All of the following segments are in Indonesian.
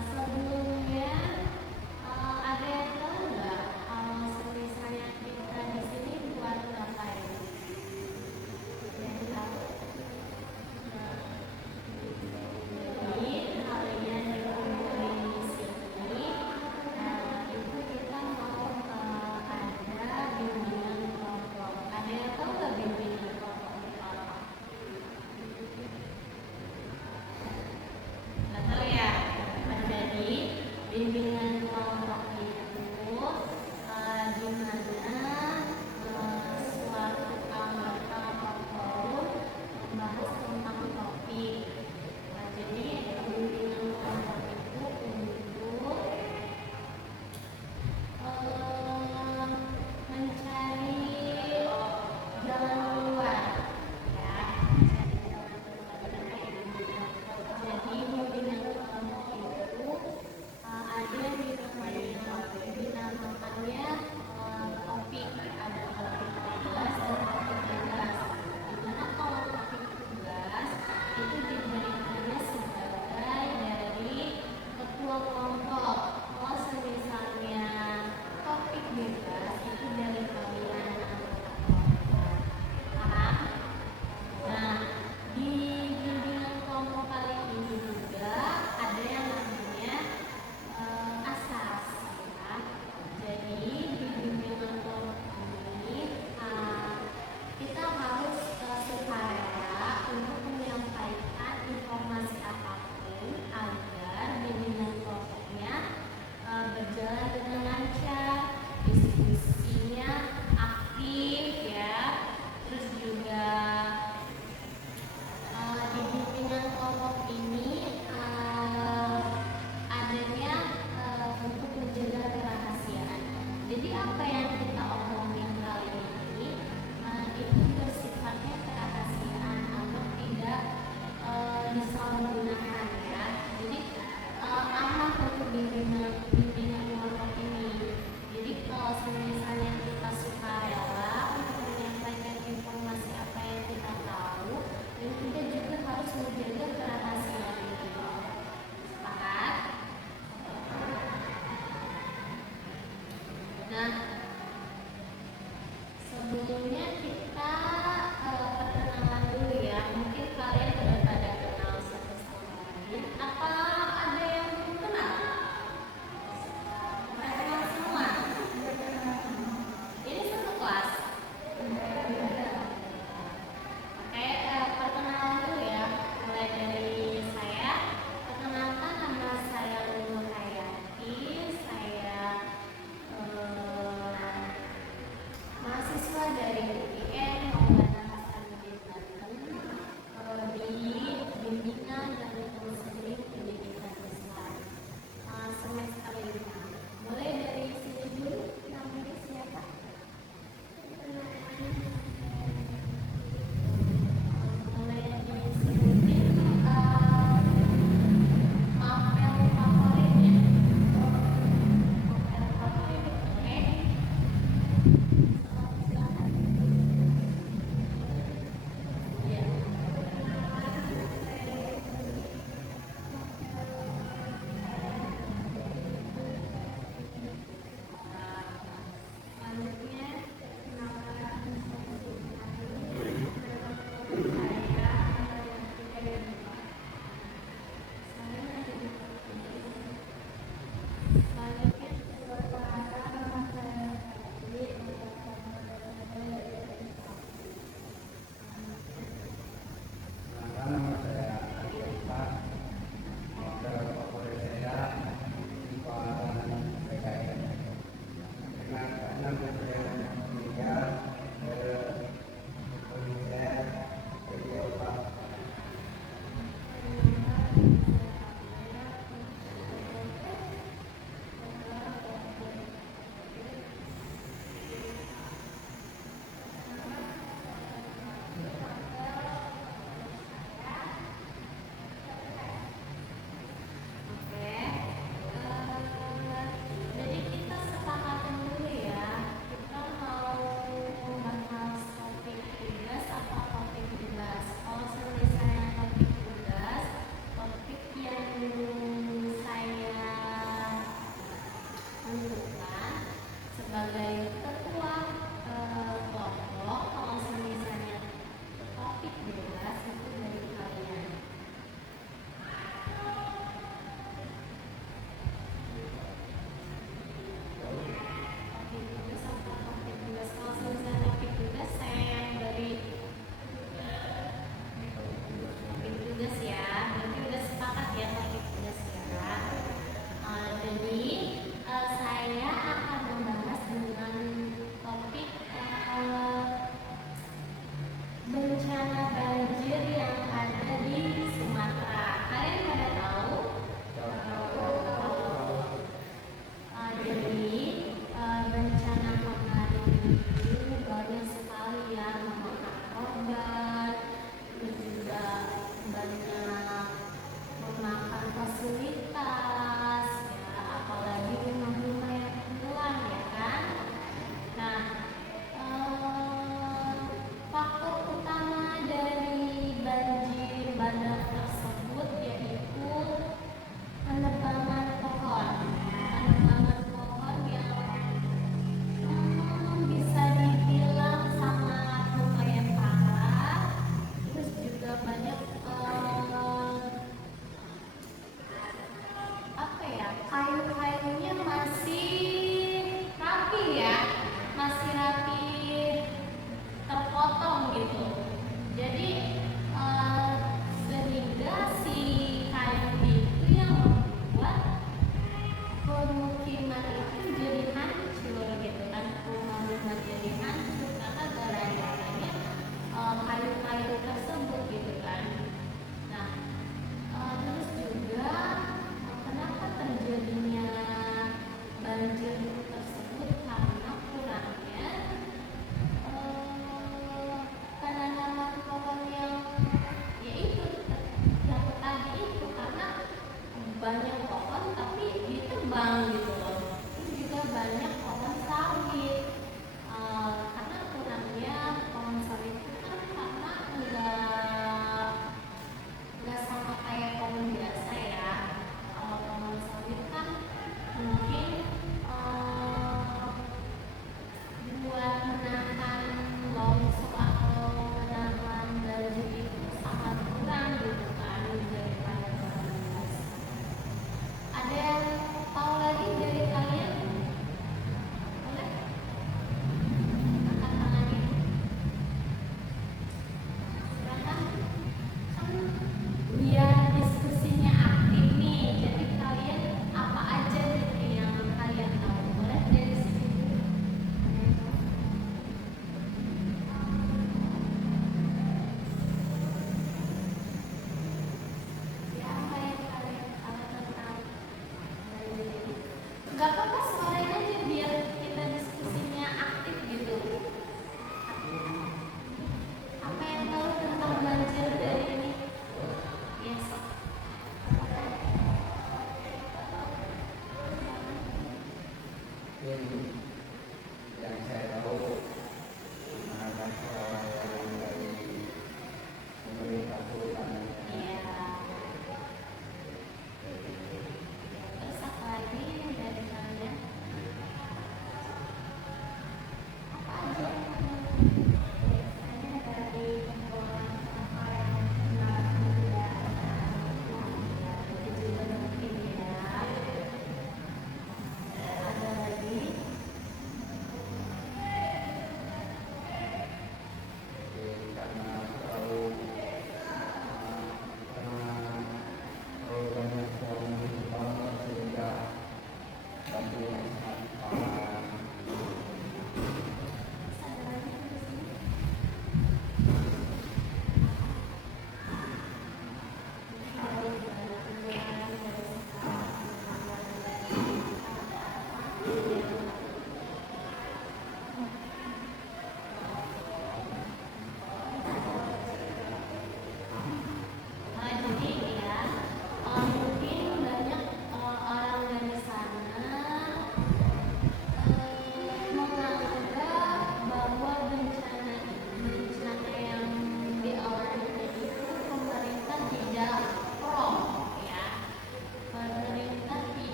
Sebelumnya ada yang tahu nggak kalau misalnya kita di sini buat ngapain? Yang tahu?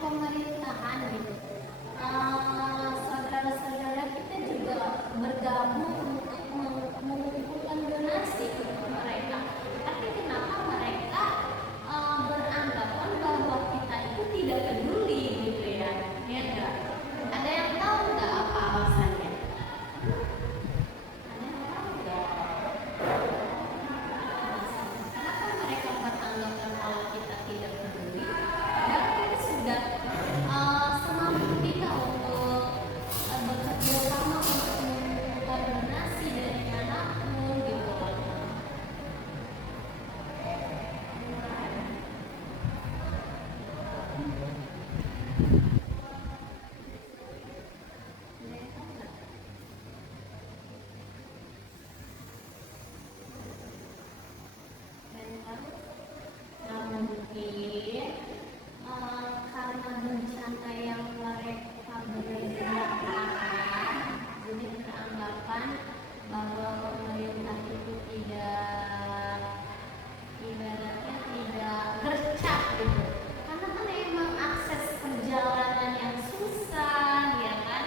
pemerintahan gitu. Saudara-saudara kita juga bergabung untuk mengumpulkan donasi untuk mereka. Tapi kenapa mereka beranggapan bahwa kita itu tidak peduli gitu ya? Ya enggak? Ada yang tahu nggak apa alasannya? Ada yang tahu nggak? Kenapa mereka beranggapan kalau kita tidak peduli? Padahal kita sudah semampu kita untuk bekerja sama untuk mengumpulkan donasi dari manapun gitu loh. Nah, mungkin karena bencana yang mereka berlakukan, jadi beranggapan bahwa pemerintah itu tidak ibaratnya tidak gercep gitu. Karena kan memang akses perjalanan yang susah, ya kan?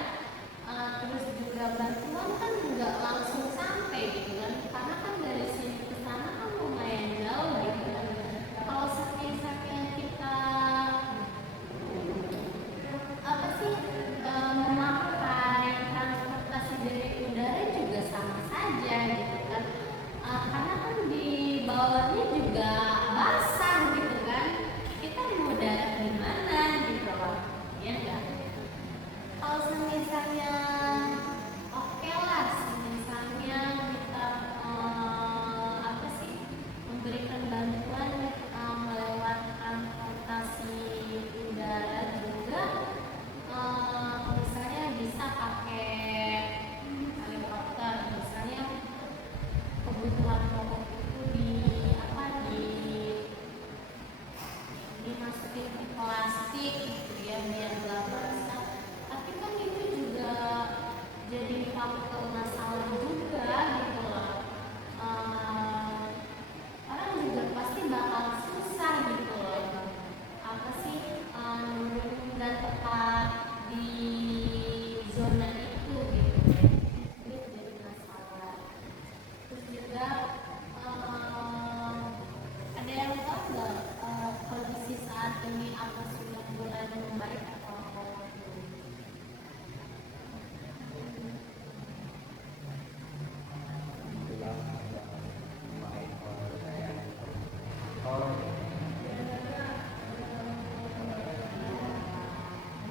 Terus juga bantuan kan nggak langsung sampai gitu kan? Karena kan dari sini ke sana kan lumayan jauh gitu. Kalau misalnya kita apa sih memakai transportasi dari udara juga sama saja gitu kan. Karena kan di bawahnya juga basah gitu kan, kita mau darat di mana gitu loh, ya enggak? Kalau misalnya oke lah, misalnya kita apa sih memberikan bantuan melewat transportasi udara juga, misalnya bisa pakai helikopter, misalnya kebutuhan pokok itu dimasukin ke plastik gitu ya biar nggak basah. Tapi kan itu juga jadi faktor masalah juga gitu loh. Orang juga pasti bakal susah gitu loh. Apa sih nggak tepat di zona itu gitu ya. Itu jadi masalah. Terus juga ada yang tahu nggak kondisi saat ini apa sudah mulai membaik atau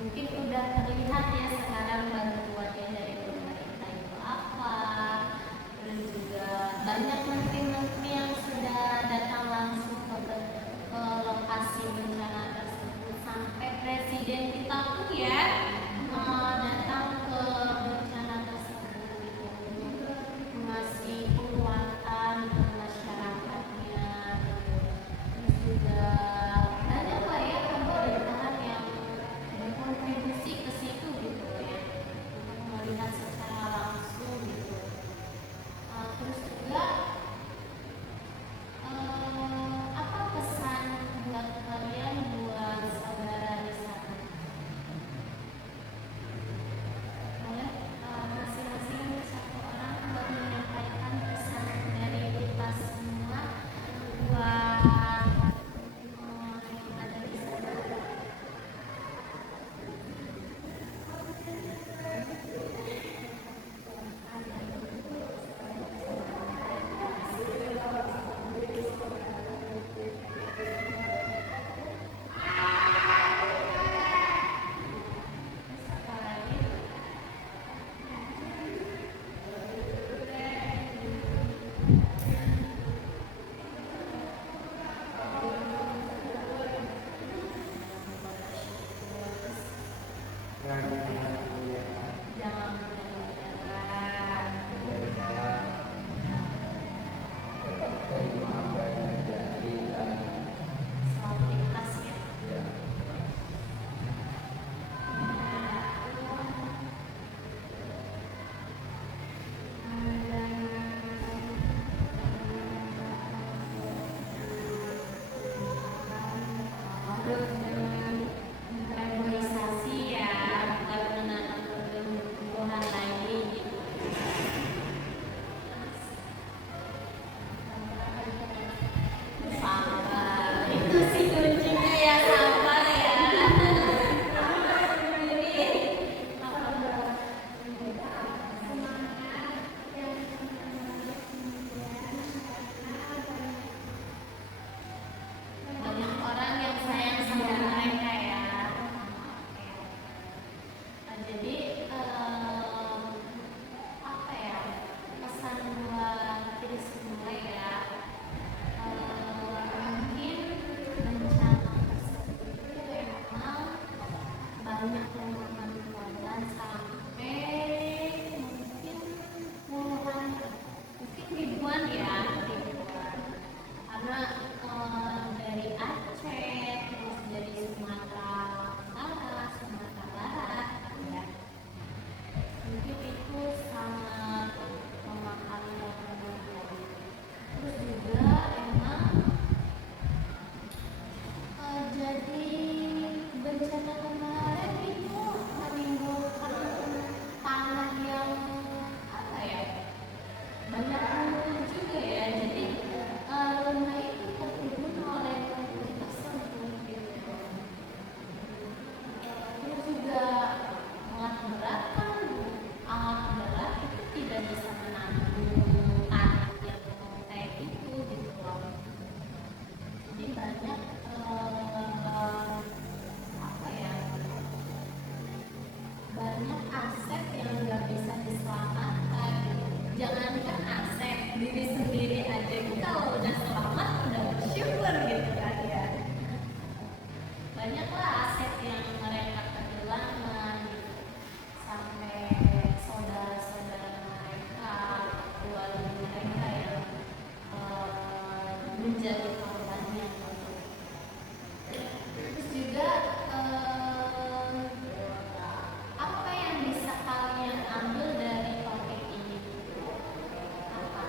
mungkin udah terlihat ya sekarang bantuannya dari pemerintah itu apa, dan juga banyak menteri-menteri yang sudah datang langsung ke lokasi bencana tersebut, sampai presiden kita pun ya datang ke bencana tersebut gitu, ngasih penguatan ke masyarakatnya gitu. Terus juga banyak lah ya pemerintahan yang berkontribusi ke situ gitu ya, untuk melihat secara langsung gitu. Terus juga apa pesan buat kalian, buat saudara di sana? Boleh masing-masing satu orang buat menyampaikan pesan dari kita semua buat yang ada di sana. Jangan menyerah. Selalu ikhlas ya. Terus dengan banyak yang makan korban sampai mungkin puluhan, mungkin ribuan ya, ribuan. Karena dari Aceh, terus dari Sumatera Utara, Sumatera Barat, ya. Mungkin itu sangat memakan korban. Terus juga emang jadi bencana kemarin itu menimbulkan tanah yang apa ya, banyak runtuh juga ya. Jadi rumah itu tertimbun oleh runtuh tersebut gitu. Terus juga alat berat kan, alat berat itu tidak bisa menampung tanah yang kayak gitu gitu loh. Jadi banyak apa ya, banyak aset yang nggak bisa diselamatkan. Jangankan aset, diri sendiri aja itu kalau udah selamat udah bersyukur gitu kan ya. Banyaklah aset yang mereka kehilangan gitu. Sampai saudara-saudara mereka, keluarga mereka yang menjadi korbannya. Terus juga apa yang bisa kalian ambil dari topik ini? Apa?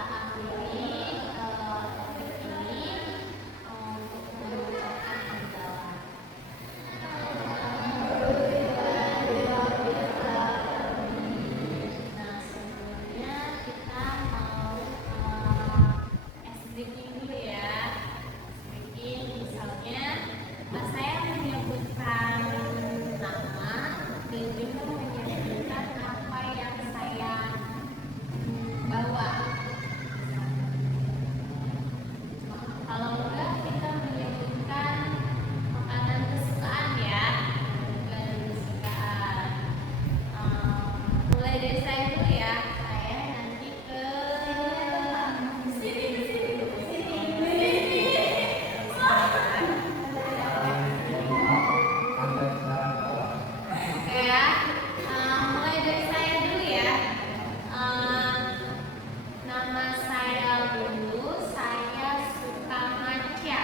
kita akhiri topik ini untuk mengucapkan hamdalah. Nah, sebelumnya kita mau speaking dulu ya. Speaking misalnya saya menyebutkan nama dan juga menyebutkan apa yang saya bawa. Kalau enggak kita menyebutkan makanan kesukaan ya, makanan kesukaan. Mulai dari saya dulu ya. Saya nanti ke sini. Oke ya. Mulai dari saya dulu ya. Nama saya Lulu, saya suka matcha.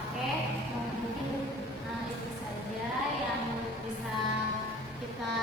Oke, mungkin itu saja yang bisa kita